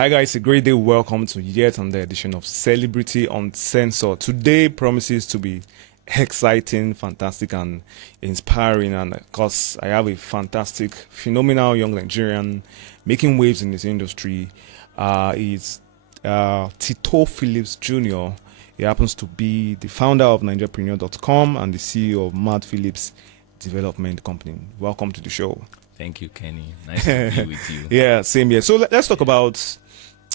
Hi guys, a great day. Welcome to yet another edition of Celebrity Uncensored. Today promises to be exciting, fantastic, and inspiring. And of course, I have a fantastic, phenomenal young Nigerian making waves in this industry. He's Tito Philips Junior. He happens to be the founder of entrepreneurial.com and the CEO of Madphilips Development Company. Welcome to the show. Thank you, Kenny. Nice to be with you. Yeah, same here. So let's talk about.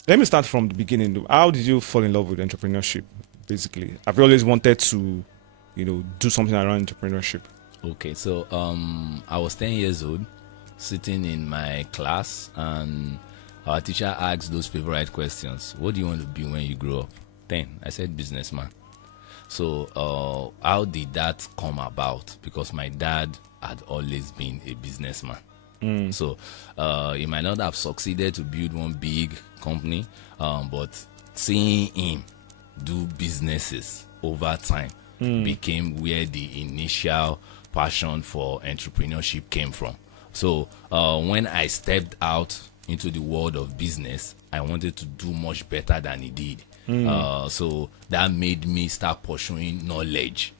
Let me start from the beginning. How did you fall in love with entrepreneurship? Basically, I've always wanted to, do something around entrepreneurship. Okay, so I was 10 years old, sitting in my class, and our teacher asked those favorite questions. What do you want to be when you grow up? 10. I said businessman. So how did that come about? Because my dad had always been a businessman. So he might not have succeeded to build one big company, but seeing him do businesses over time became where the initial passion for entrepreneurship came from. So when I stepped out into the world of business, I wanted to do much better than he did. So that made me start pursuing knowledge,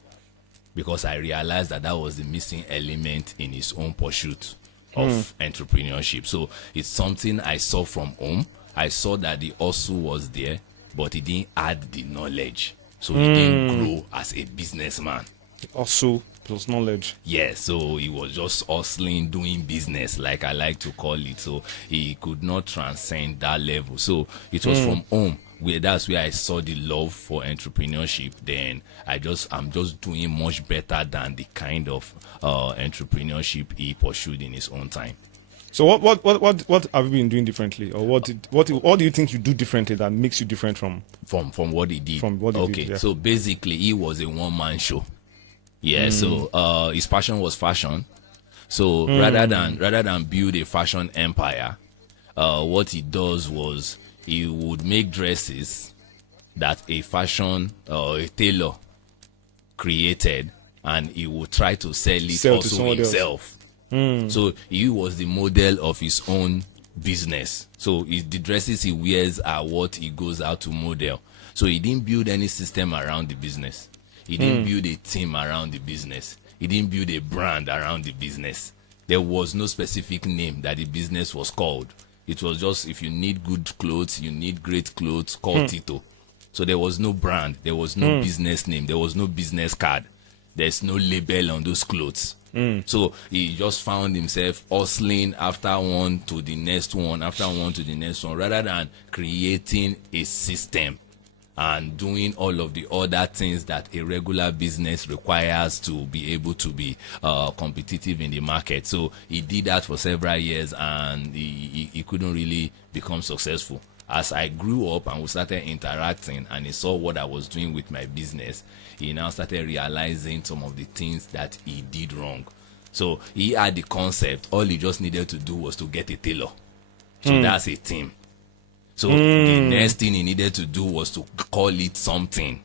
because I realized that was the missing element in his own pursuit of entrepreneurship. So it's something I saw from home. I saw that the hustle was there, but he didn't add the knowledge. So he didn't grow as a businessman. Also plus knowledge. Yeah, so he was just hustling, doing business, like I like to call it. So he could not transcend that level. So it was from home. That's where I saw the love for entrepreneurship. Then I'm just doing much better than the kind of entrepreneurship he pursued in his own time. So what have you been doing differently, or what do you think you do differently that makes you different from what he did? From what he did, yeah. So basically, he was a one-man show. Yeah. So his passion was fashion. So rather than build a fashion empire, what he does was, he would make dresses that a fashion or a tailor created, and he would try to sell it also himself. So he was the model of his own business. So the dresses he wears are what he goes out to model. So he didn't build any system around the business. He didn't build a team around the business. He didn't build a brand around the business. There was no specific name that the business was called. It was just, if you need good clothes, you need great clothes, call Tito. So there was no brand, there was no business name, there was no business card, there's no label on those clothes. So he just found himself hustling after one to the next one, after one to the next one, rather than creating a system and doing all of the other things that a regular business requires to be able to be competitive in the market. So he did that for several years, and he couldn't really become successful. As I grew up and we started interacting, and he saw what I was doing with my business, he now started realizing some of the things that he did wrong. So he had the concept. All he just needed to do was to get a tailor. So that's a team. So the next thing he needed to do was to call it something.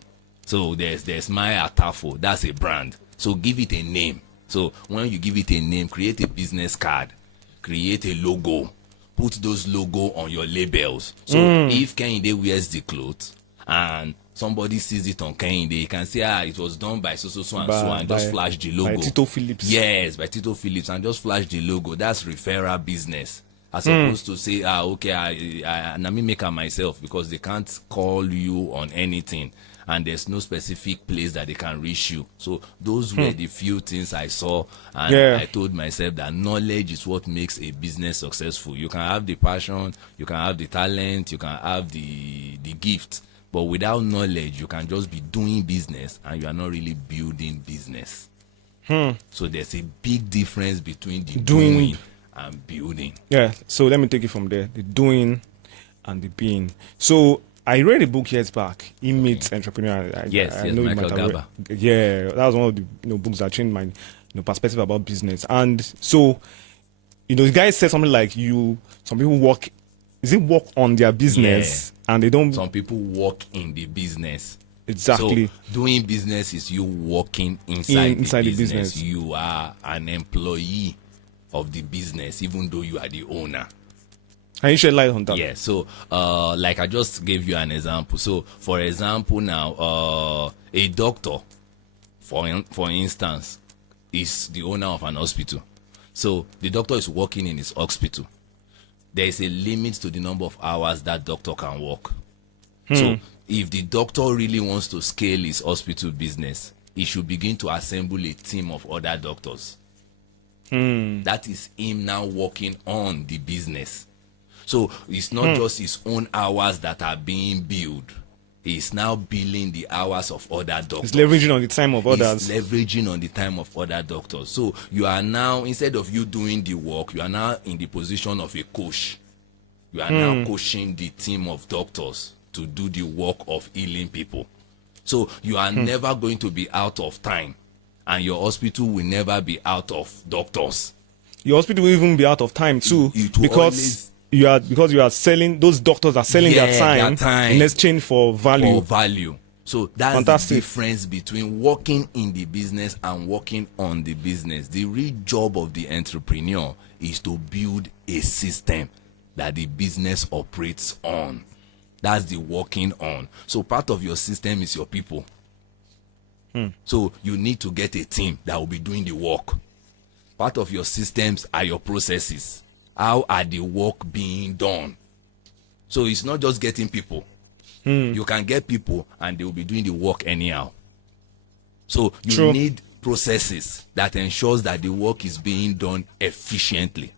So there's My Atafo, that's a brand. So give it a name. So when you give it a name, create a business card, create a logo, put those logo on your labels. So if Kehinde wears the clothes and somebody sees it on Kehinde, you can say, it was done by so and just flash the logo. By Tito Philips. Yes, by Tito Philips, and just flash the logo. That's referral business. As opposed to say, okay, I me make it myself, because they can't call you on anything, and there's no specific place that they can reach you. So those were the few things I saw, and I told myself that knowledge is what makes a business successful. You can have the passion, you can have the talent, you can have the gift, but without knowledge, you can just be doing business and you are not really building business. So there's a big difference between the doing and building. Yeah, so let me take it from there. The doing and the being. So I read a book years back, Image Entrepreneur. Yes, Michael Gaba. Yeah, that was one of the books that changed my perspective about business. And so, the guy said something like, some people work on their business, and they don't. Some people work in the business. Exactly. So doing business is you working inside the business. You are an employee of the business, even though you are the owner. Can you shed light on that? Yeah, so like I just gave you an example. So for example now, a doctor, for instance, is the owner of an hospital. So the doctor is working in his hospital. There is a limit to the number of hours that doctor can work. So if the doctor really wants to scale his hospital business, he should begin to assemble a team of other doctors. That is him now working on the business. So it's not just his own hours that are being billed. He's now billing the hours of other doctors. He's leveraging on the time of others. He's leveraging on the time of other doctors. So you are now, instead of you doing the work, you are now in the position of a coach. You are now coaching the team of doctors to do the work of healing people. So you are never going to be out of time, and your hospital will never be out of doctors. Your hospital will even be out of time too, It will because you are selling, those doctors are selling their time in exchange for value. So that's fantastic. The difference between working in the business and working on the business. The real job of the entrepreneur is to build a system that the business operates on. That's the working on. So part of your system is your people. So you need to get a team that will be doing the work. Part of your systems are your processes. How are the work being done? So it's not just getting people. You can get people and they will be doing the work anyhow. So you need processes that ensures that the work is being done efficiently.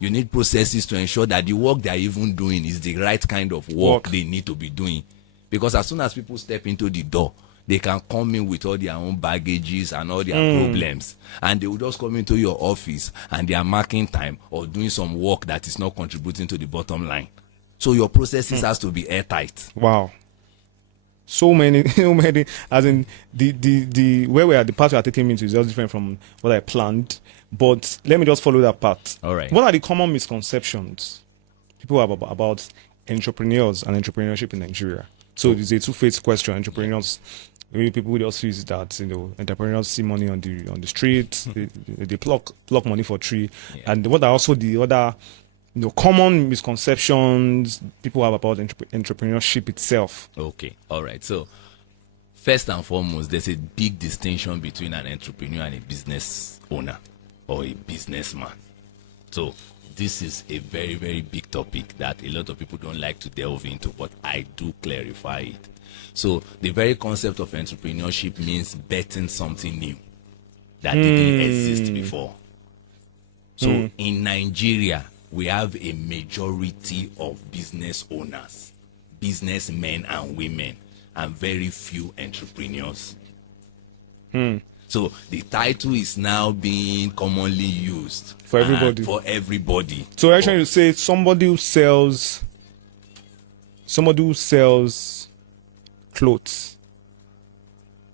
You need processes to ensure that the work they are even doing is the right kind of work they need to be doing. Because as soon as people step into the door, they can come in with all their own baggages and all their problems. And they will just come into your office and they are marking time or doing some work that is not contributing to the bottom line. So your processes has to be airtight. Wow. So many, as in the where we are, the path we are taking into is just different from what I planned. But let me just follow that path. All right. What are the common misconceptions people have about entrepreneurs and entrepreneurship in Nigeria? So it's a two-faced question. Entrepreneurs, maybe people just use that, entrepreneurs see money on the street, they pluck money for tree. And what are also the other common misconceptions people have about entrepreneurship itself? Okay, all right. So first and foremost, there's a big distinction between an entrepreneur and a business owner or a businessman. So this is a very, very big topic that a lot of people don't like to delve into, but I do clarify it. So the very concept of entrepreneurship means betting something new that didn't exist before. So in Nigeria, we have a majority of business owners, businessmen and women, and very few entrepreneurs. So the title is now being commonly used for everybody. So I'm trying to say somebody who sells clothes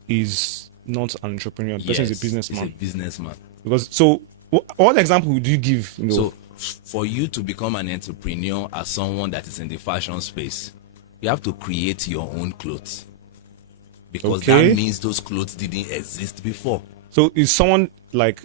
is not an entrepreneur. The person is a businessman. He's a businessman. Because so, what example would you give? So for you to become an entrepreneur as someone that is in the fashion space, you have to create your own clothes. Because that means those clothes didn't exist before. So is someone like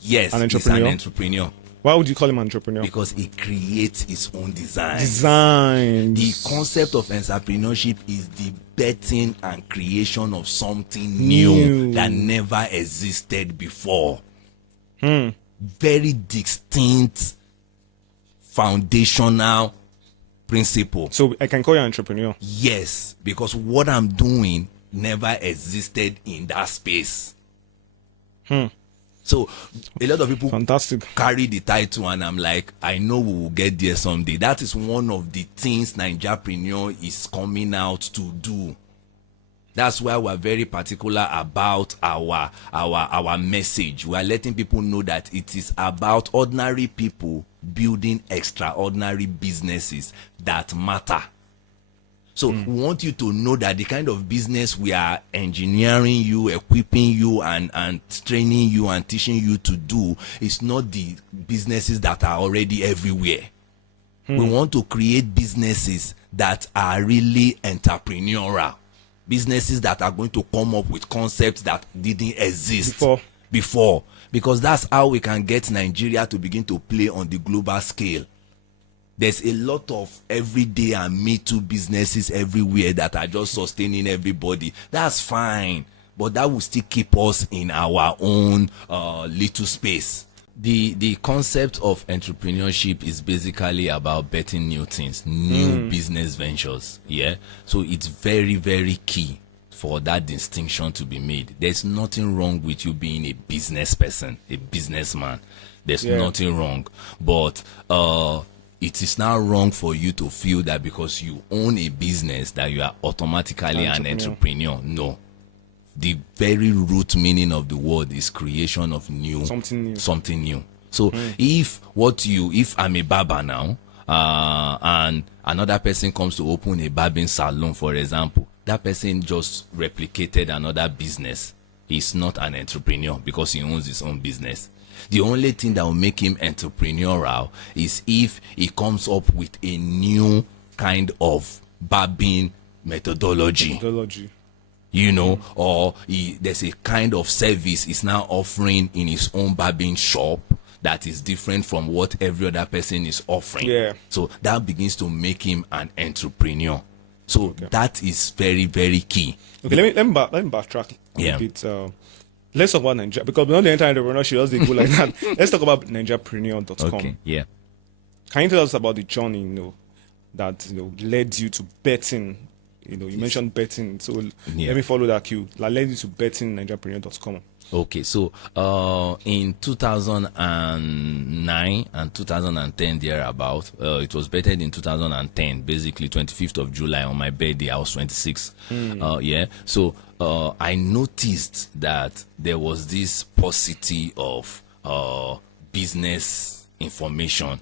yes, an entrepreneur? He's an entrepreneur. Why would you call him an entrepreneur? Because he creates his own designs. The concept of entrepreneurship is the betting and creation of something new that never existed before. Very distinct, foundational principle. So I can call you an entrepreneur? Yes, because what I'm doing never existed in that space. So a lot of people carry the title and I'm like, I know we will get there someday. That is one of the things Nigerapreneur is coming out to do. That's why we're very particular about our message. We are letting people know that it is about ordinary people building extraordinary businesses that matter. So we want you to know that the kind of business we are engineering you, equipping you, and training you and teaching you to do is not the businesses that are already everywhere. We want to create businesses that are really entrepreneurial. Businesses that are going to come up with concepts that didn't exist before. Because that's how we can get Nigeria to begin to play on the global scale. There's a lot of everyday and Me Too businesses everywhere that are just sustaining everybody. That's fine, but that will still keep us in our own little space. The concept of entrepreneurship is basically about betting new things, new business ventures. Yeah, so it's very, very key for that distinction to be made. There's nothing wrong with you being a business person, a businessman. There's nothing wrong, but it is now wrong for you to feel that because you own a business that you are automatically an entrepreneur. No. The very root meaning of the word is creation of something new. So if I'm a barber now, and another person comes to open a barbering salon, for example, that person just replicated another business. He's not an entrepreneur because he owns his own business. The only thing that will make him entrepreneurial is if he comes up with a new kind of barbering methodology. You know, or there's a kind of service he's now offering in his own barbering shop that is different from what every other person is offering. Yeah. So that begins to make him an entrepreneur. So that is very, very key. Okay, let me backtrack a bit. Let's talk about Nigeria, because we know the entire entrepreneurship does go like that. Let's talk about Nigeriapreneur.com. Okay, yeah. Can you tell us about the journey, that led you to betting? You mentioned betting, so let me follow that cue. That led you to betting Nigeriapreneur.com. Okay, so in 2009 and 2010 thereabout, it was betted in 2010, basically 25th of July on my birthday. I was 26. So I noticed that there was this paucity of business information,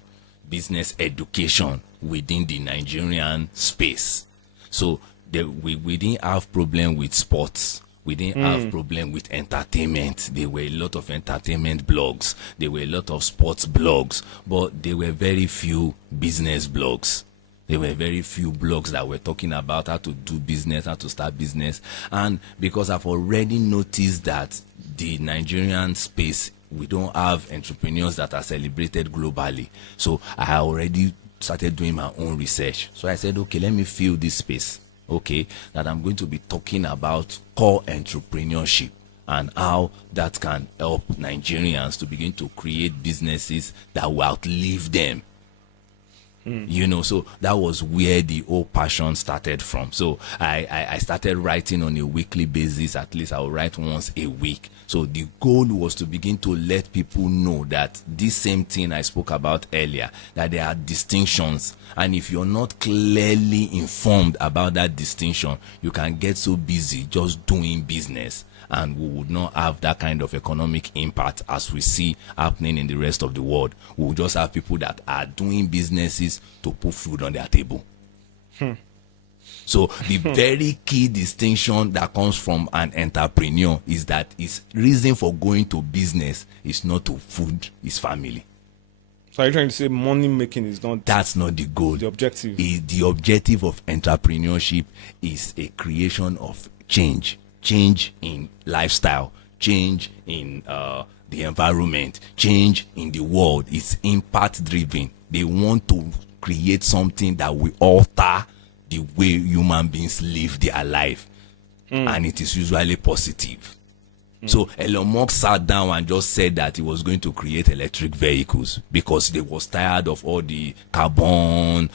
business education within the Nigerian space. So we didn't have problem with sports. We didn't have problem with entertainment. There were a lot of entertainment blogs. There were a lot of sports blogs. But there were very few business blogs. There were very few blogs that were talking about how to do business, how to start business. And because I've already noticed that the Nigerian space, we don't have entrepreneurs that are celebrated globally. So I already started doing my own research. So I said, okay, let me fill this space. Okay, that I'm going to be talking about core entrepreneurship and how that can help Nigerians to begin to create businesses that will outlive them. So that was where the whole passion started from. So I started writing on a weekly basis. At least I will write once a week. So the goal was to begin to let people know that this same thing I spoke about earlier, that there are distinctions. And if you're not clearly informed about that distinction, you can get so busy just doing business, and we would not have that kind of economic impact as we see happening in the rest of the world. We will just have people that are doing businesses to put food on their table. So the very key distinction that comes from an entrepreneur is that his reason for going to business is not to food his family. So are you trying to say money making is not... That's not the goal. The objective. The objective of entrepreneurship is a creation of change in lifestyle, change in the environment, change in the world. It's impact driven. They want to create something that will alter the way human beings live their life, and it is usually positive. So Elon Musk sat down and just said that he was going to create electric vehicles because they was tired of all the carbon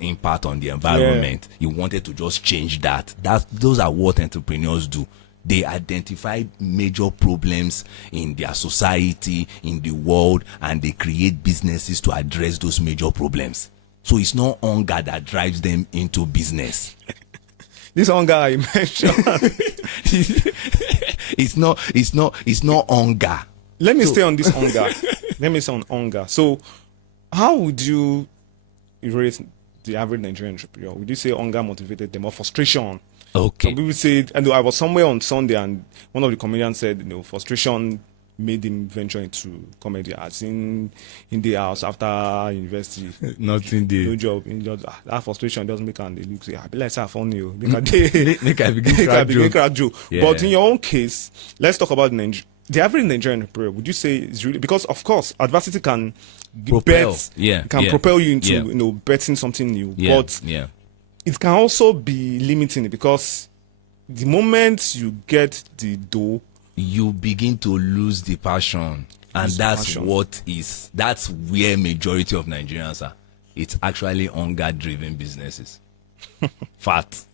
impact on the environment. He wanted to just change that. Those are what entrepreneurs do. They identify major problems in their society, in the world, and they create businesses to address those major problems. So it's not hunger that drives them into business. This hunger I mentioned. It's not hunger. Let me stay on this hunger. Let me stay on hunger. So how would you rate the average Nigerian entrepreneur? Would you say hunger motivated them or frustration? Okay. Some people say, and I was somewhere on Sunday and one of the comedians said, frustration made him venture into comedy, as in the house after university. Nothing did. No job. That frustration doesn't make and they look say, I be like, say, funny. Make I begin crack joke. Yeah. But in your own case, let's talk about the average Nigerian entrepreneur, would you say is really, because of course adversity can Propel. Yeah, yeah. propel you into Yeah. betting something new, Yeah, but yeah. it can also be limiting, because the moment you get the dough, You begin to lose the passion, and Lose that's passion. that's where majority of Nigerians are. It's actually hunger driven businesses. Fact.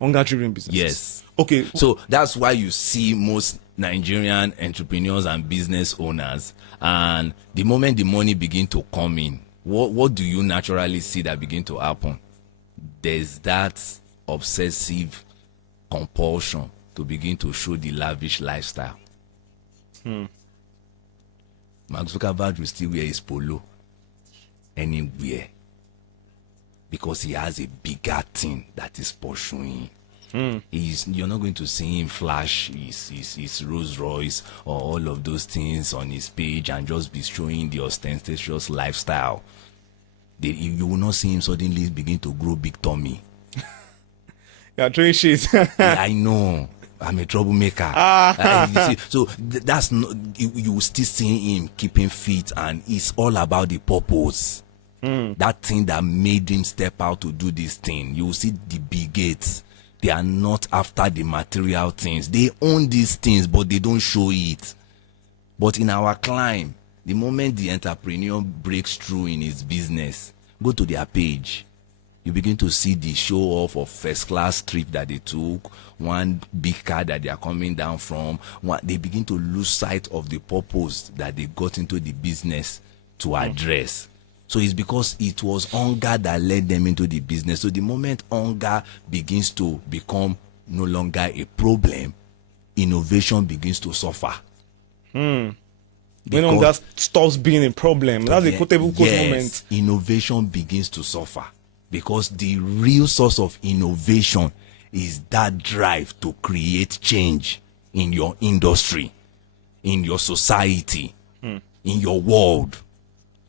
hunger-driven businesses. Yes. Okay. So that's why you see most Nigerian entrepreneurs and business owners, and the moment the money begin to come in, what do you naturally see that begin to happen? There's that obsessive compulsion to begin to show the lavish lifestyle. Mark Zuckerberg will still wear his polo anywhere because he has a bigger thing that is pursuing. You're not going to see him flash his Rolls Royce or all of those things on his page and just be showing the ostentatious lifestyle. You will not see him suddenly begin to grow big tummy. You're throwing shit. Yeah, I know. I'm a troublemaker. You see, so that's not, you will still see him keeping fit, and it's all about the purpose. That thing that made him step out to do this thing. You will see the bigots. They are not after the material things. They own these things, but they don't show it. But in our climb, the moment the entrepreneur breaks through in his business, go to their page. You begin to see the show off of first class trip that they took, one big car that they are coming down from. They begin to lose sight of the purpose that they got into the business to address. So it's because it was hunger that led them into the business. So the moment hunger begins to become no longer a problem, innovation begins to suffer. When hunger stops being a problem, that's a quotable quote moment. Innovation begins to suffer, because the real source of innovation is that drive to create change in your industry, in your society, in your world.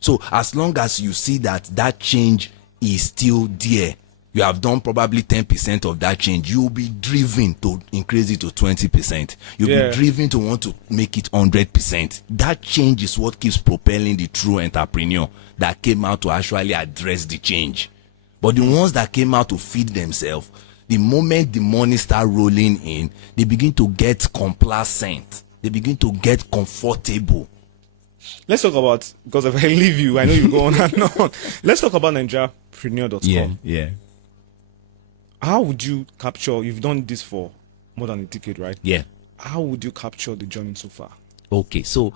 So as long as you see that change is still there, you have done probably 10% of that change, you'll be driven to increase it to 20%. You'll be driven to want to make it 100%. That change is what keeps propelling the true entrepreneur that came out to actually address the change. But the ones that came out to feed themselves, the moment the money start rolling in, they begin to get complacent. They begin to get comfortable. Let's talk about, because if I leave you, I know you go on and on. Let's talk about NigeriaPreneur.com. Yeah. How would you capture, you've done this for more than a decade, right? Yeah. How would you capture the journey so far? Okay, so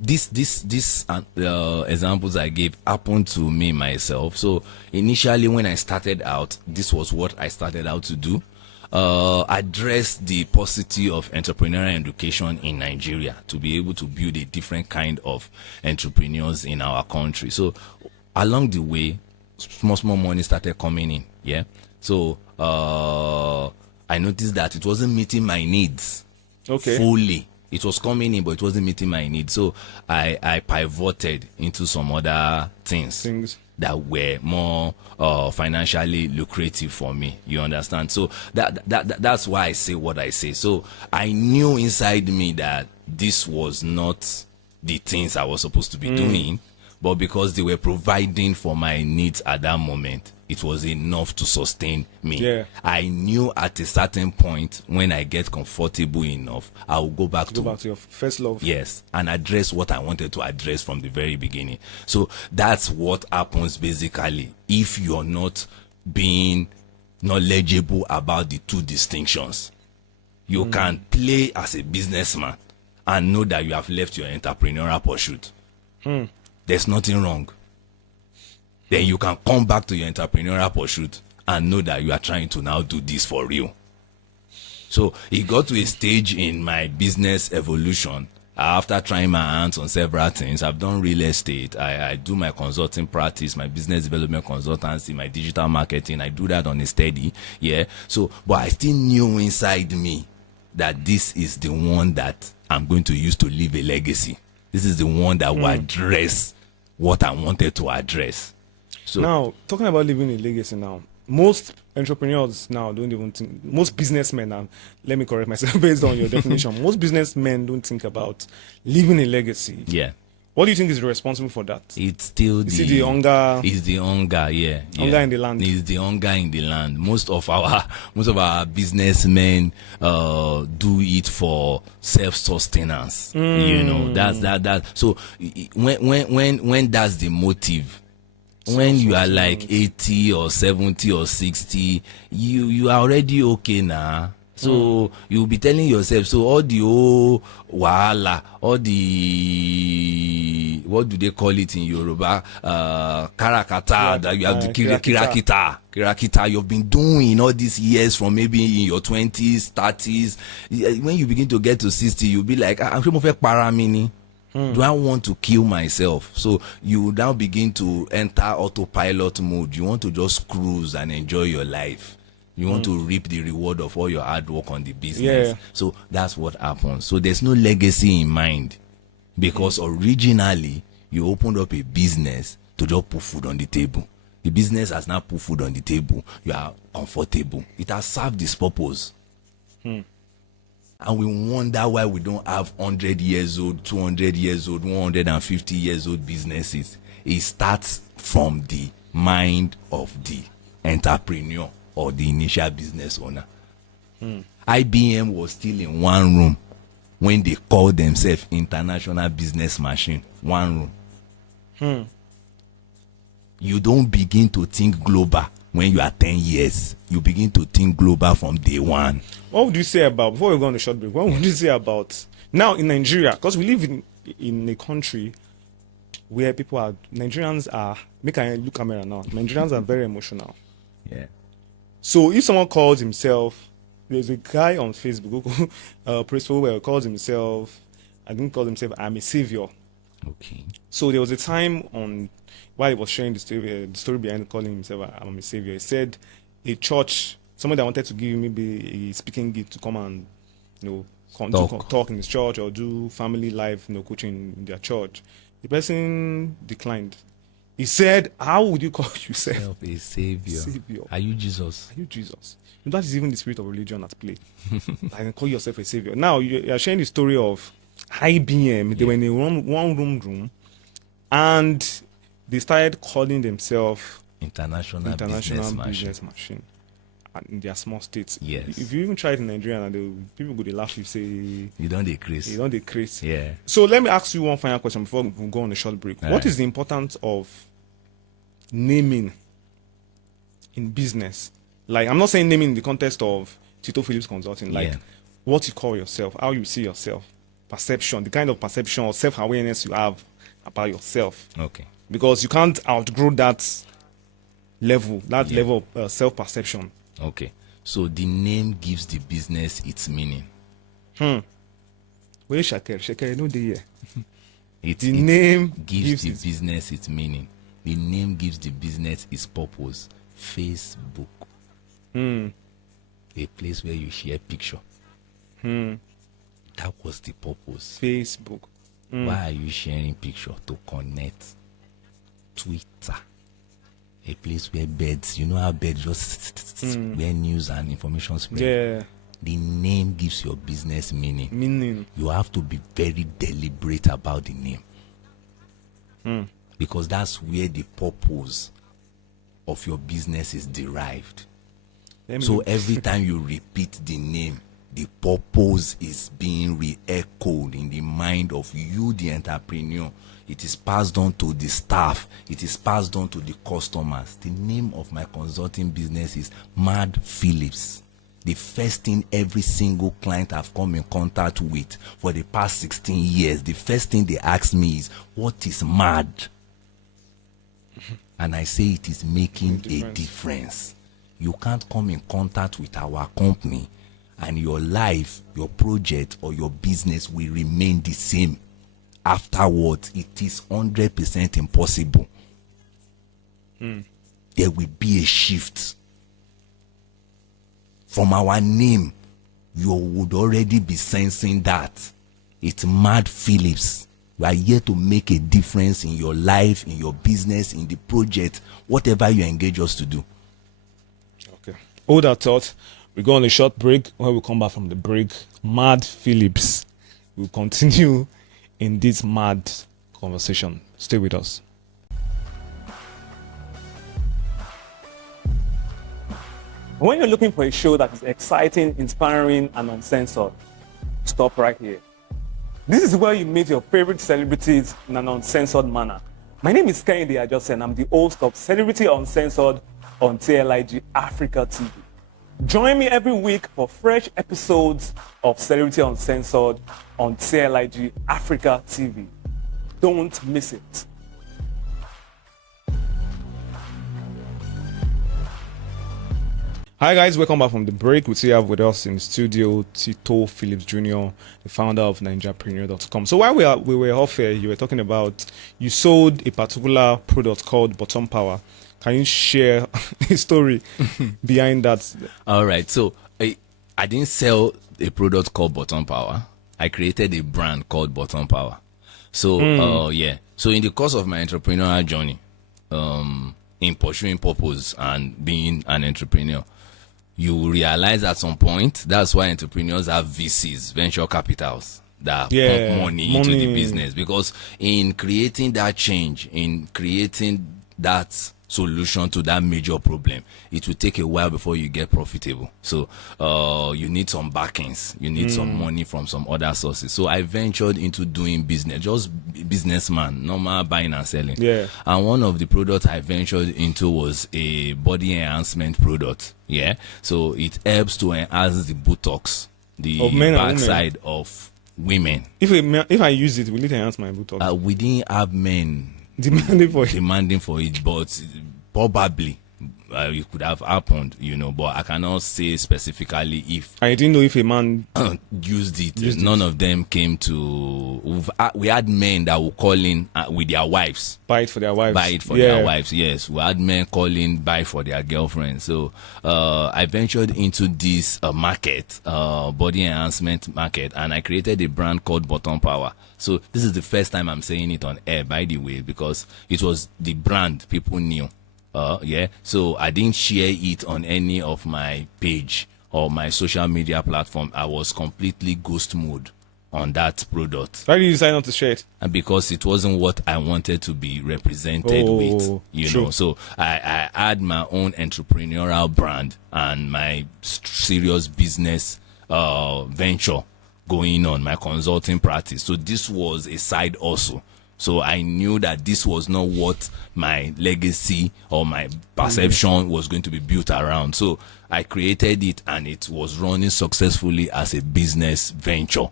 this examples I gave happened to me myself. So initially when I started out, this was what I started out to do. Address the paucity of entrepreneurial education in Nigeria to be able to build a different kind of entrepreneurs in our country. So along the way, small money started coming in. Yeah. So I noticed that it wasn't meeting my needs fully. It was coming in, but it wasn't meeting my needs. So I pivoted into some other things that were more financially lucrative for me. You understand? So that's why I say what I say. So I knew inside me that this was not the things I was supposed to be doing, but because they were providing for my needs at that moment, it was enough to sustain me. Yeah. I knew at a certain point, when I get comfortable enough, I will go back to your first love. Yes, and address what I wanted to address from the very beginning. So that's what happens basically if you're not being knowledgeable about the two distinctions. You can play as a businessman and know that you have left your entrepreneurial pursuit. There's nothing wrong. Then you can come back to your entrepreneurial pursuit and know that you are trying to now do this for real. So it got to a stage in my business evolution. After trying my hands on several things, I've done real estate. I do my consulting practice, my business development consultancy, my digital marketing. I do that on a steady. Yeah. So, but I still knew inside me that this is the one that I'm going to use to leave a legacy. This is the one that will address what I wanted to address. So now, talking about leaving a legacy now, most entrepreneurs now don't even think, most businessmen now, let me correct myself based on your definition, most businessmen don't think about leaving a legacy. Yeah. What do you think is responsible for that? It's still Is it the hunger? It's the hunger, yeah. Hunger in the land. It's the hunger in the land. Most of our businessmen do it for self-sustenance. You know, that. So when that's the motive, when you are like 80 or 70 or 60, you are already okay now. So you'll be telling yourself, so all the old wahala, all the, what do they call it in Yoruba? Karakata, that you have the kirakita you've been doing all these years from maybe in your 20s, 30s. When you begin to get to 60, you'll be like, I'm sure paramini. Do I want to kill myself? So you now begin to enter autopilot mode. You want to just cruise and enjoy your life. You want to reap the reward of all your hard work on the business. Yeah. So that's what happens. So there's no legacy in mind, because originally you opened up a business to just put food on the table. The business has now put food on the table. You are comfortable. It has served this purpose. And we wonder why we don't have 100 years old, 200 years old, 150 years old businesses. It starts from the mind of the entrepreneur or the initial business owner. IBM was still in one room when they called themselves International Business Machine. One room. You don't begin to think global when you are 10 years. You begin to think global from day one. What would you say about, before we go on a short break, what would you say about now in Nigeria? Because we live in a country where Nigerians are, make a look camera now, Nigerians are very emotional. Yeah. So if someone calls himself, there's a guy on Facebook, who calls himself, I think called himself, I'm a savior. Okay. So there was a time while he was sharing the story behind calling himself I'm a savior. He said a church, someone that wanted to give maybe a speaking gig to come and talk in his church or do family life coaching in their church. The person declined. He said, how would you call yourself a savior? Are you Jesus? Are you Jesus? That is even the spirit of religion at play. Like, call yourself a savior. Now, you are sharing the story of IBM. They were in a one room, and they started calling themselves International Business Machine. In their small states. Yes. If you even try it in Nigeria, and people go, they laugh, you say, you don't decrease. You don't decrease. Yeah. So let me ask you one final question before we go on a short break. What is the importance of naming in business? Like, I'm not saying naming in the context of Tito Philips Consulting, like what you call yourself, how you see yourself, perception, the kind of perception or self-awareness you have about yourself. Okay. Because you can't outgrow that level of self-perception. Okay. So the name gives the business its meaning. Where Shaker, no day here. The name gives the business its meaning. The name gives the business its purpose. Facebook. A place where you share picture. That was the purpose. Facebook. Why are you sharing picture? To connect. Twitter. A place where birds, you know how birds just where news and information spread. Yeah. The name gives your business meaning. You have to be very deliberate about the name. Because that's where the purpose of your business is derived. So every time you repeat the name, the purpose is being re-echoed in the mind of you, the entrepreneur. It is passed on to the staff. It is passed on to the customers. The name of my consulting business is Madphilips. The first thing every single client I've come in contact with for the past 16 years, the first thing they ask me is, what is mad? And I say it is making a difference. You can't come in contact with our company and your life, your project, or your business will remain the same. Afterwards, it is 100% impossible. There will be a shift. From our name, you would already be sensing that. It's Madphilips. We are here to make a difference in your life, in your business, in the project, whatever you engage us to do. Hold that thought. We go on a short break. When we come back from the break, Madphilips will continue in this mad conversation. Stay with us. When you're looking for a show that is exciting, inspiring, and uncensored, stop right here. This is where you meet your favorite celebrities in an uncensored manner. My name is Kehinde Ajose, and I'm the host of Celebrity Uncensored on Tlig Africa TV. Join me every week for fresh episodes of Celebrity Uncensored on Tlig Africa TV. Don't miss it. Hi guys, welcome back from the break. We still have with us in the studio Tito Philips Junior, the founder of entrepreneurial.com. So while we were off here, you were talking about you sold a particular product called Bottom Power. Can you share a story behind that? All right. So I didn't sell a product called Bottom Power. I created a brand called Bottom Power. So yeah. So in the course of my entrepreneurial journey, in pursuing purpose and being an entrepreneur, you realize at some point that's why entrepreneurs have VCs, venture capitals, that pump money into the business, because in creating that change, in creating that solution to that major problem, it will take a while before you get profitable. So you need some backings, you need some money from some other sources. So I ventured into doing business, just businessman, normal buying and selling. Yeah. And one of the products I ventured into was a body enhancement product. Yeah. So it helps to enhance the buttocks, the backside of women. If I use it, will it enhance my buttocks? We didn't have men demanding for it, but probably it could have happened, but I cannot say specifically if I didn't know if a man used it. None of them came to. We had men that would call in with their wives, buy it for their wives. Their wives. Yes, we had men calling buy for their girlfriends. So I ventured into this market, body enhancement market, and I created a brand called Bottom Power. So this is the first time I'm saying it on air, by the way, because it was the brand people knew. Yeah. So I didn't share it on any of my page or my social media platform. I was completely ghost mode on that product. Why did you decide not to share it? And because it wasn't what I wanted to be represented with, true. know. So I had my own entrepreneurial brand and my serious business venture going on, my consulting practice. So this was a side hustle. So I knew that this was not what my legacy or my perception was going to be built around. So I created it, and it was running successfully as a business venture.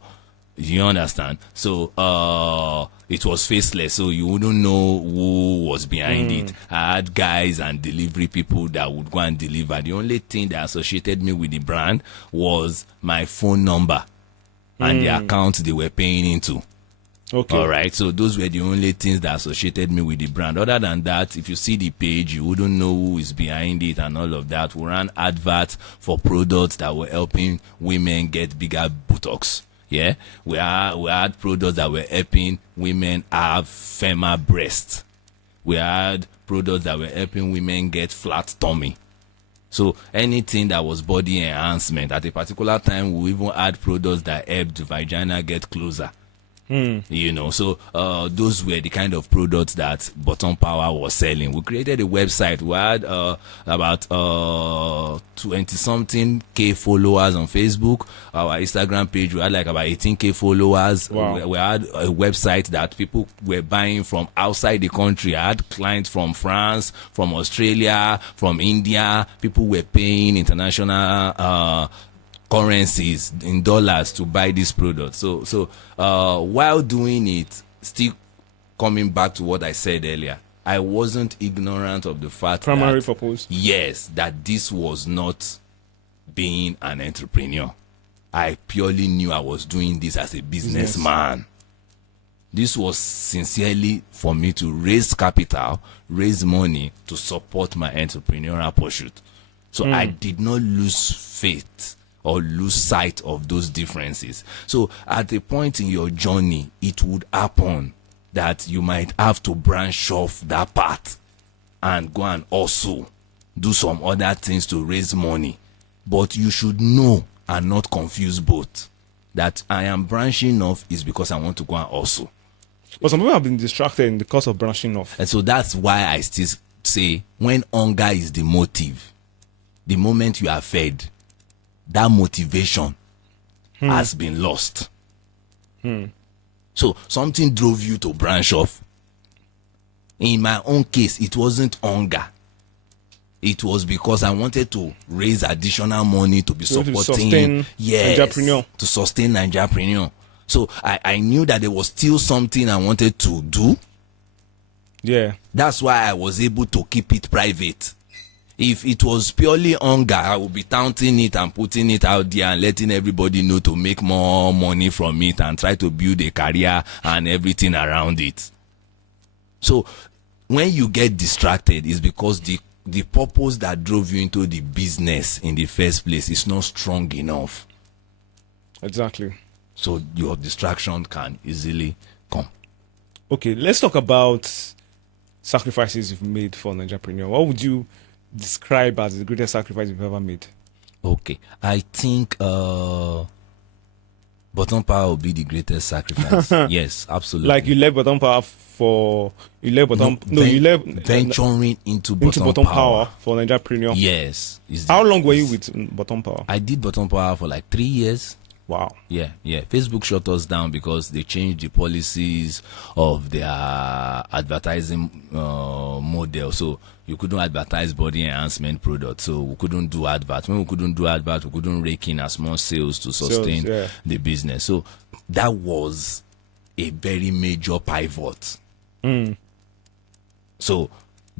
You understand? So it was faceless, so you wouldn't know who was behind it. I had guys and delivery people that would go and deliver. The only thing that associated me with the brand was my phone number and the account they were paying into. Okay. All right. So those were the only things that associated me with the brand. Other than that, if you see the page, you wouldn't know who is behind it and all of that. We ran adverts for products that were helping women get bigger buttocks. Yeah. We had products that were helping women have firmer breasts. We had products that were helping women get flat tummy. So anything that was body enhancement, at a particular time, we even had products that helped the vagina get closer. So those were the kind of products that Bottom Power was selling. We created a website. We had about 20-something K followers on Facebook. Our Instagram page, we had like about 18K followers. Wow. We had a website that people were buying from outside the country. I had clients from France, from Australia, from India. People were paying international currencies in dollars to buy this product. So while doing it, still coming back to what I said earlier, I wasn't ignorant of the fact primary purpose. Yes, that this was not being an entrepreneur. I purely knew I was doing this as a businessman. This was sincerely for me to raise capital, raise money to support my entrepreneurial pursuit. So I did not lose faith or lose sight of those differences. So at a point in your journey, it would happen that you might have to branch off that path and go and also do some other things to raise money. But you should know and not confuse both. That I am branching off is because I want to go and hustle. But some people have been distracted in the course of branching off. And so that's why I still say, when hunger is the motive, the moment you are fed, that motivation has been lost. So something drove you to branch off. In my own case, it wasn't hunger. It was because I wanted to raise additional money to be supporting, to sustain Entrepreneur. to sustain Entrepreneur. So I knew that there was still something I wanted to do. Yeah. That's why I was able to keep it private. If it was purely hunger, I would be touting it and putting it out there and letting everybody know to make more money from it and try to build a career and everything around it. So when you get distracted, it's because the purpose that drove you into the business in the first place is not strong enough. Exactly. So your distraction can easily come. Okay, let's talk about sacrifices you've made for an entrepreneur. What would you describe as the greatest sacrifice you've ever made? Okay, I think bottom power will be the greatest sacrifice. Yes, absolutely. Like you left bottom power for you left venturing into bottom power for an entrepreneur. Yes. How long were you with bottom power? I did bottom power for like 3 years. Wow. Yeah. Facebook shut us down because they changed the policies of their advertising model. So you couldn't advertise body enhancement products. So we couldn't do adverts. When we couldn't do adverts, we couldn't rake in as much sales to sustain the business. So that was a very major pivot. So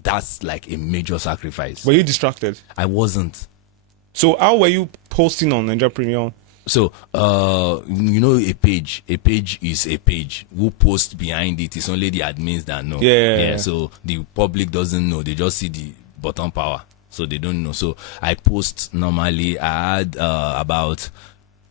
that's like a major sacrifice. Were you distracted? I wasn't. So how were you posting on Entrepreneur? So, a page is a page. Who posts behind it is only the admins that know. Yeah. So the public doesn't know. They just see the bottom power. So they don't know. So I post normally. I had about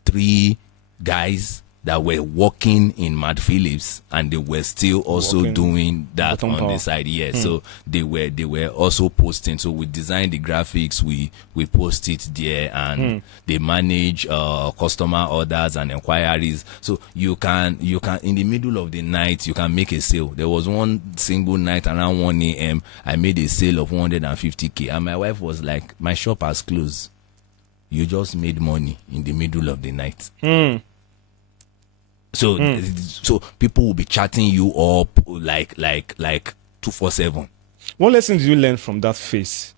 3 guys that were working in Madphilips, and they were still also doing that on the side. Yeah. So they were also posting. So we designed the graphics, we post it there, and they manage customer orders and inquiries. So you can in the middle of the night you can make a sale. There was one single night around 1 a.m. I made a sale of 150K, and my wife was like, "My shop has closed. You just made money in the middle of the night." So people will be chatting you up like 247. What lesson did you learn from that phase,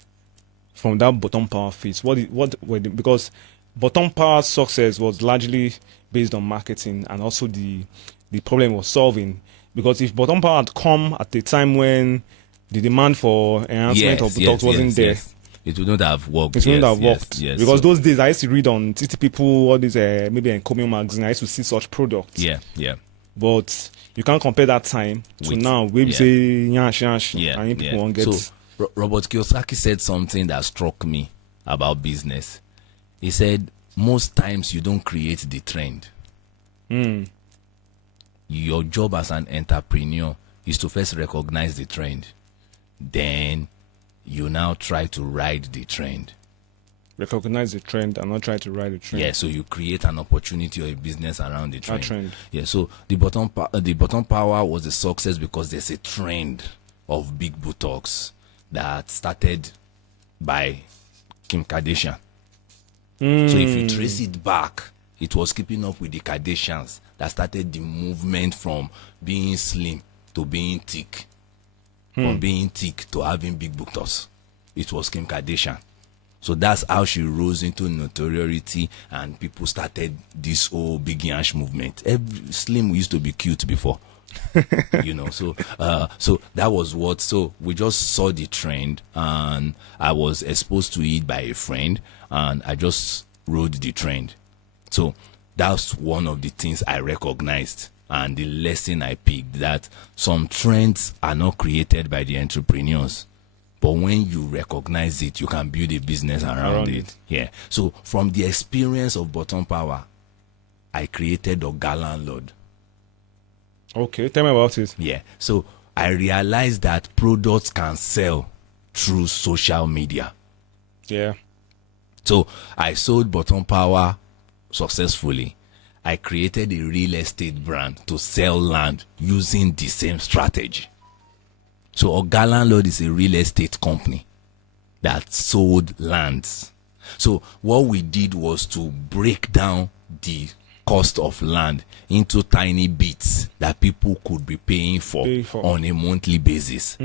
from that bottom power phase? Because bottom power success was largely based on marketing and also the problem was solving. Because if bottom power had come at the time when the demand for enhancement of products wasn't there, it wouldn't have worked. It wouldn't have worked. Because those days I used to read on Titi People, all these maybe in Coming magazine, I used to see such products. Yeah. But you can't compare that time to now. Where we say yash, and people won't get. So Robert Kiyosaki said something that struck me about business. He said, most times you don't create the trend. Your job as an entrepreneur is to first recognize the trend. Then you now try to ride the trend. Recognize the trend and not try to ride the trend. Yeah, so you create an opportunity or a business around the trend. That trend. Yeah, so the bottom power was a success because there's a trend of big buttocks that started by Kim Kardashian. So if you trace it back, it was keeping up with the Kardashians that started the movement from being slim to being thick. From being thick to having big buttocks. It was Kim Kardashian. So that's how she rose into notoriety, and people started this whole big yash movement. Slim used to be cute before. So that was what. So we just saw the trend, and I was exposed to it by a friend, and I just rode the trend. So that's one of the things I recognized. And the lesson I picked, that some trends are not created by the entrepreneurs, but when you recognize it, you can build a business around it. Yeah. So from the experience of bottom power, I created OgaLandlord. Okay, tell me about it. Yeah. So I realized that products can sell through social media. Yeah. So I sold Bottom Power successfully. I created a real estate brand to sell land using the same strategy. So OgaLandlord is a real estate company that sold lands. So what we did was to break down the cost of land into tiny bits that people could be paying for on a monthly basis.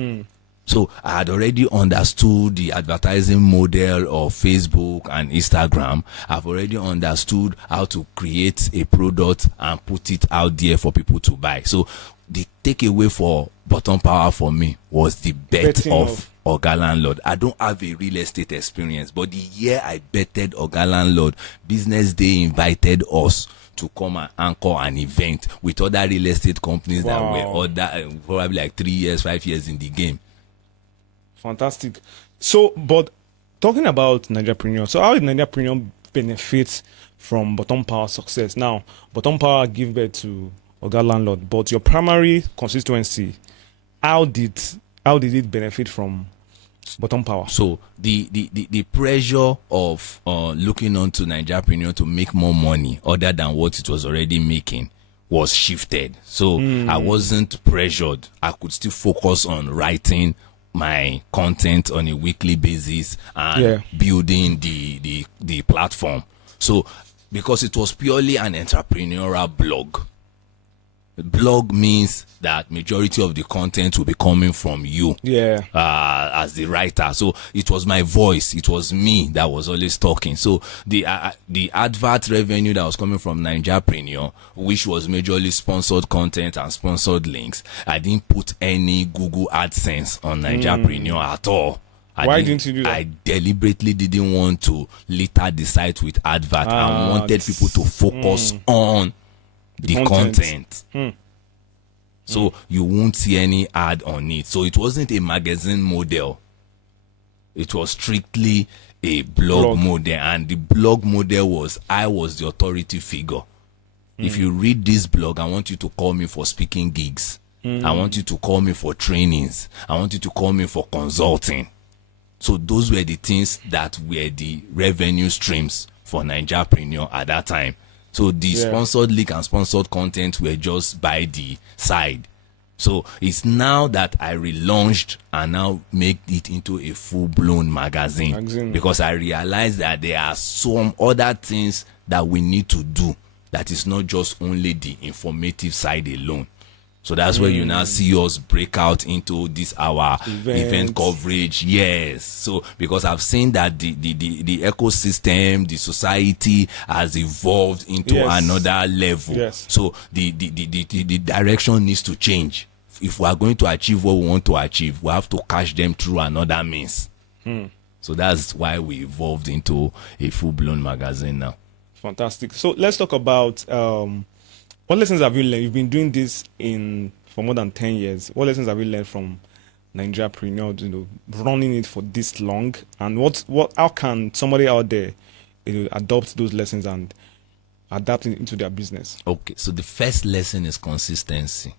So I had already understood the advertising model of Facebook and Instagram. I've already understood how to create a product and put it out there for people to buy. So the takeaway for Bottom Power for me was the bet of OgaLandlord. I don't have a real estate experience, but the year I betted OgaLandlord, Business Day invited us to come and anchor an event with other real estate companies that were probably like 3 years, 5 years in the game. Fantastic. So, but talking about Entrepreneurial, so how did Entrepreneurial benefit from Bottom Power success? Now, Bottom Power give birth to OgaLandlord, but your primary constituency, how did it benefit from Bottom Power? So the pressure of looking on to Entrepreneurial to make more money other than what it was already making was shifted. So I wasn't pressured. I could still focus on writing my content on a weekly basis and building the platform. So because it was purely an entrepreneurial blog means that majority of the content will be coming from you as the writer. So it was my voice, it was me that was always talking. So the advert revenue that was coming from Entrepreneurial, which was majorly sponsored content and sponsored links, I didn't put any Google AdSense on Entrepreneurial at all. Why didn't you do that? I deliberately didn't want to litter the site with advert. I wanted people to focus on the content. So you won't see any ad on it. So it wasn't a magazine model. It was strictly a blog model. And the blog model was, I was the authority figure. If you read this blog, I want you to call me for speaking gigs. I want you to call me for trainings. I want you to call me for consulting. So those were the things that were the revenue streams for Entrepreneurial at that time. So the sponsored link and sponsored content were just by the side. So it's now that I relaunched and now make it into a full-blown magazine. Because I realized that there are some other things that we need to do that is not just only the informative side alone. So that's where you now see us break out into this our event coverage. Yes. So because I've seen that the ecosystem, the society has evolved into another level. So the direction needs to change. If we are going to achieve what we want to achieve, we have to catch them through another means. So that's why we evolved into a full-blown magazine now. Fantastic. So let's talk about what lessons have you learned? You've been doing this for more than 10 years. What lessons have you learned from Entrepreneurial, running it for this long? And how can somebody out there adopt those lessons and adapt it into their business? Okay, so the first lesson is consistency.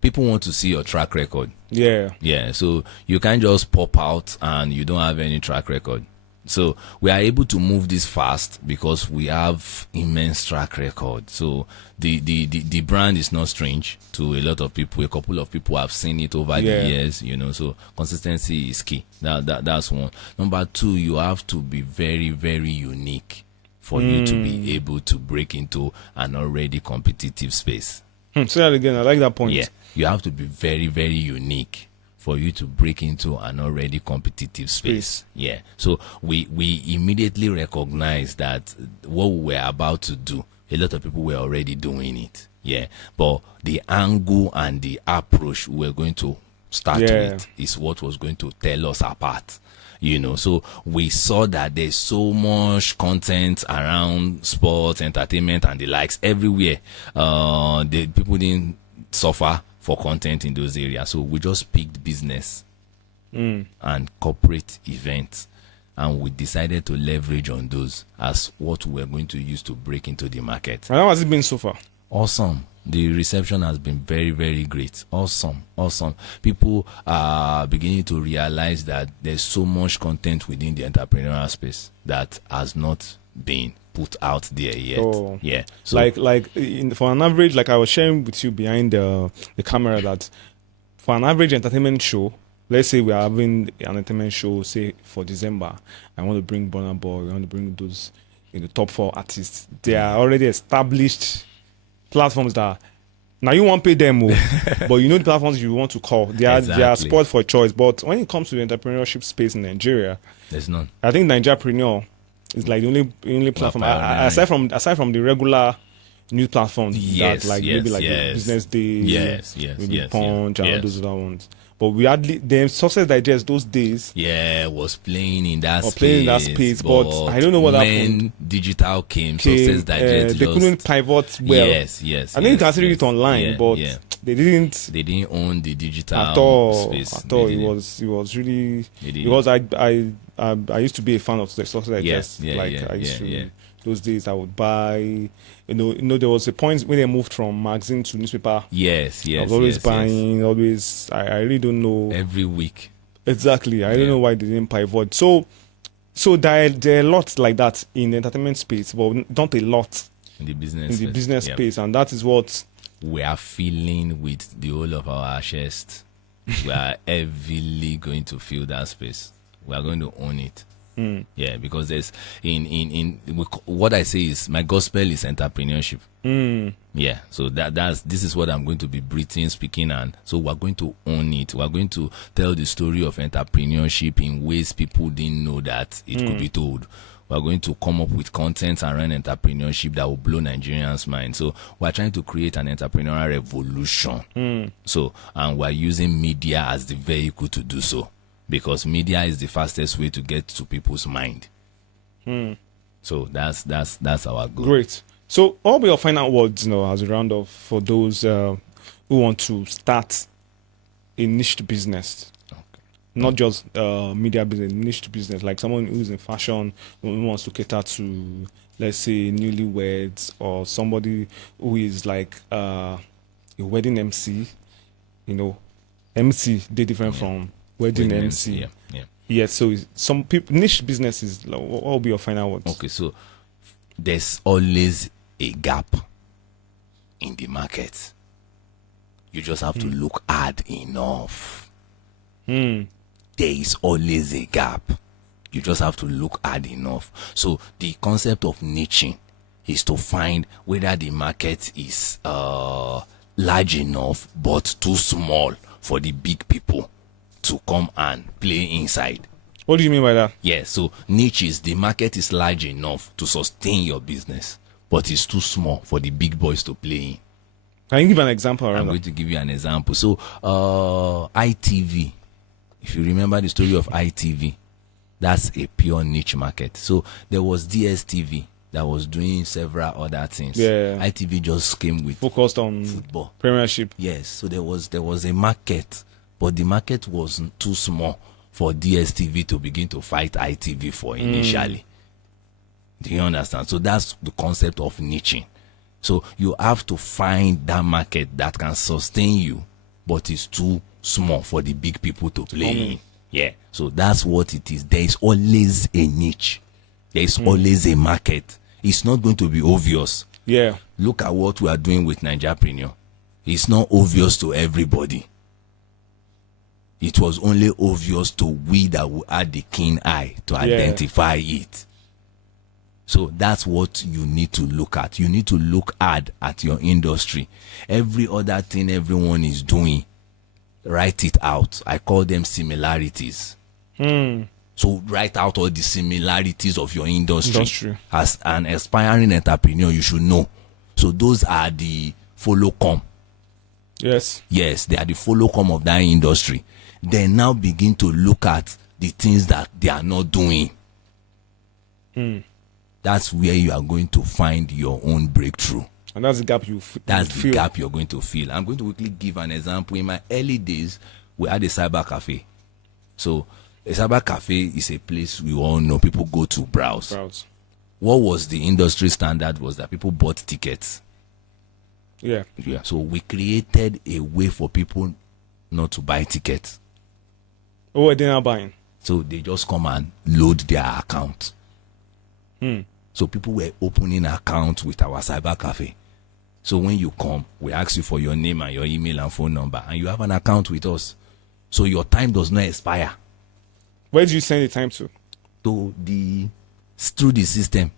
People want to see your track record. Yeah, so you can't just pop out and you don't have any track record. So we are able to move this fast because we have immense track record. So the brand is not strange to a lot of people. A couple of people have seen it over the years, so consistency is key. That's one. Number two, you have to be very, very unique for you to be able to break into an already competitive space. Say that again. I like that point. Yeah, you have to be very, very unique for you to break into an already competitive space. Yeah. So we immediately recognize that what we were about to do, a lot of people were already doing it. Yeah. But the angle and the approach we were going to start with is what was going to tell us apart. So we saw that there's so much content around sports, entertainment, and the likes everywhere. The people didn't suffer for content in those areas. So we just picked business and corporate events, and we decided to leverage on those as what we're going to use to break into the market. And how has it been so far? Awesome. The reception has been very, very great. Awesome. People are beginning to realize that there's so much content within the entrepreneurial space that has not been put out there yet. Oh. Yeah. So For an average, like I was sharing with you behind the camera, that for an average entertainment show, let's say we are having an entertainment show, say for December, I want to bring Burna Boy, I want to bring those in the top 4 artists. They are already established platforms that now you won't pay them more, but you know the platforms you want to call. They are sport for choice. But when it comes to the entrepreneurship space in Nigeria, there's none. I think Nigerapreneur is like the only platform aside from the regular news platforms maybe Business Day, maybe Punch and all those other ones. But we had the Success Digest those days. Yeah, was playing in that space. But I don't know what happened. When digital came, Success Digest they couldn't pivot well. Yes. I think you can see it online, but they didn't. They didn't own the digital space at all. It was really because I used to be a fan of the Success Digest. I used to. Those days I would buy, there was a point when they moved from magazine to newspaper. Yes. I was always buying, always. I really don't know. Every week. Exactly. I don't know why they didn't pivot. So there are lots like that in the entertainment space, but not a lot in the business space, and that is what we are feeling with the whole of our chest. We are heavily going to feel that space. We are going to own it. Yeah, because there's what I say is my gospel is entrepreneurship. Yeah, so this is what I'm going to be breathing, speaking, and so we're going to own it. We're going to tell the story of entrepreneurship in ways people didn't know that it could be told. We're going to come up with content around entrepreneurship that will blow Nigerians' mind. So we're trying to create an entrepreneurial revolution. So, and we're using media as the vehicle to do so, because media is the fastest way to get to people's mind. So that's our goal. Great. So what will be your final words, as a round off for those who want to start a niche business? Not just media business, niche business, like someone who's in fashion, who wants to cater to, let's say, newlyweds, or somebody who is like a wedding MC. MC, they're different from wedding MC. Yeah. So some people, niche businesses, what will be your final words? Okay, so there's always a gap in the market. You just have to look hard enough. There is always a gap. You just have to look hard enough. So the concept of niching is to find whether the market is large enough but too small for the big people to come and play inside. What do you mean by that? Yeah, so niche is the market is large enough to sustain your business, but it's too small for the big boys to play in. Can you give an example? I'm going to give you an example. So ITV, if you remember the story of ITV, that's a pure niche market. So there was DSTV that was doing several other things. Yeah. ITV just came with focused on football, Premiership. Yes. So there was a market, but the market was too small for DSTV to begin to fight ITV for initially. Do you understand? So that's the concept of niching. So you have to find that market that can sustain you, but it's too small for the big people to play in. Yeah. So that's what it is. There is always a niche. There is always a market. It's not going to be obvious. Yeah. Look at what we are doing with Nigerapreneur. It's not obvious to everybody. It was only obvious to we that who had the keen eye to identify it. So that's what you need to look at. You need to look hard at your industry. Every other thing everyone is doing, write it out. I call them similarities. So write out all the similarities of your industry. As an aspiring entrepreneur, you should know. So those are the follow-come. Yes, they are the follow-come of that industry. Then now begin to look at the things that they are not doing. That's where you are going to find your own breakthrough. And that's the gap the gap you're going to feel. I'm going to quickly give an example. In my early days, we had a cyber cafe. So a cyber cafe is a place we all know people go to browse. What was the industry standard was that people bought tickets. Yeah. Yeah. So we created a way for people not to buy tickets. Oh, they're not buying. So they just come and load their account. So people were opening accounts with our cyber cafe. So when you come, we ask you for your name and your email and phone number, and you have an account with us. So your time does not expire. Where do you send the time to? Through the system.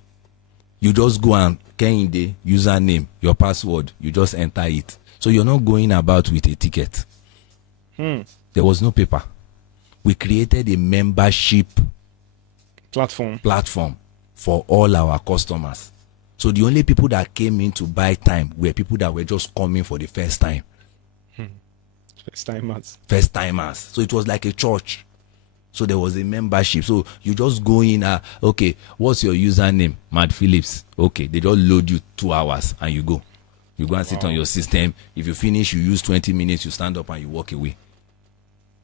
You just go and Kehinde, username, your password, you just enter it. So you're not going about with a ticket. There was no paper. We created a membership platform for all our customers. So the only people that came in to buy time were people that were just coming for the first time. First timers. So it was like a church. So there was a membership. So you just go in, okay, what's your username? Madphilips. Okay, they just load you 2 hours and you go. You go and sit on your system. If you finish, you use 20 minutes, you stand up and you walk away.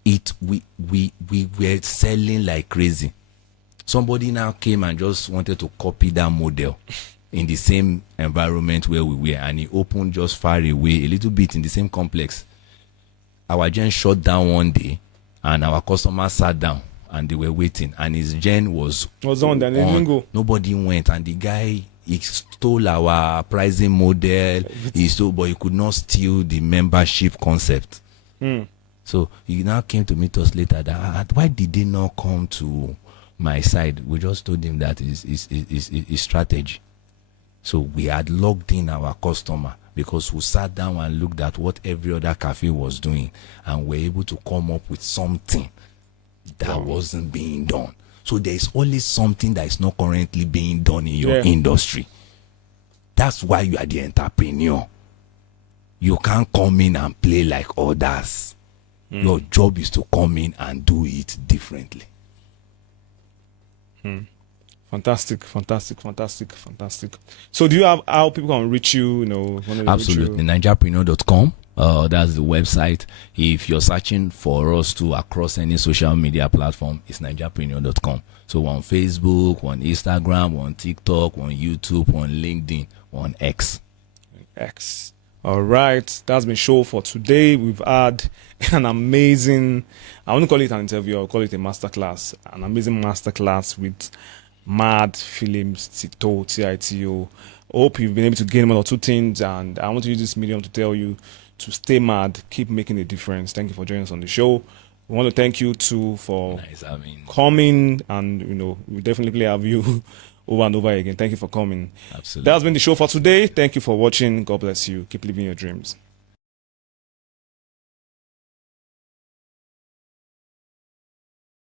We were selling like crazy. Somebody now came and just wanted to copy that model in the same environment where we were, and he opened just far away, a little bit in the same complex. Our gen shut down one day, and our customers sat down and they were waiting, and his gen was on. Then they didn't go. Nobody went, and the guy, he stole our pricing model. He stole, but he could not steal the membership concept. So he now came to meet us later that why did they not come to my side? We just told him that is strategy. So we had logged in our customer because we sat down and looked at what every other cafe was doing, and were able to come up with something that wasn't being done. So there is always something that is not currently being done in your industry. That's why you are the entrepreneur. You can't come in and play like others. Your job is to come in and do it differently. Fantastic. So do you have how people can reach you? Absolutely. Entrepreneurial.com. That's the website. If you're searching for us to across any social media platform, it's entrepreneurial.com. So on Facebook, on Instagram, on TikTok, on YouTube, on LinkedIn, on X. All right, that's been show for today. We've had an amazing, I wouldn't call it an interview, I'll call it a masterclass, an amazing masterclass with Madphilips, Tito, Tito. Hope you've been able to gain one or two things, and I want to use this medium to tell you to stay mad, keep making a difference. Thank you for joining us on the show. We want to thank you too for coming, and we definitely have you over and over again. Thank you for coming. Absolutely. That's been the show for today. Thank you for watching. God bless you. Keep living your dreams.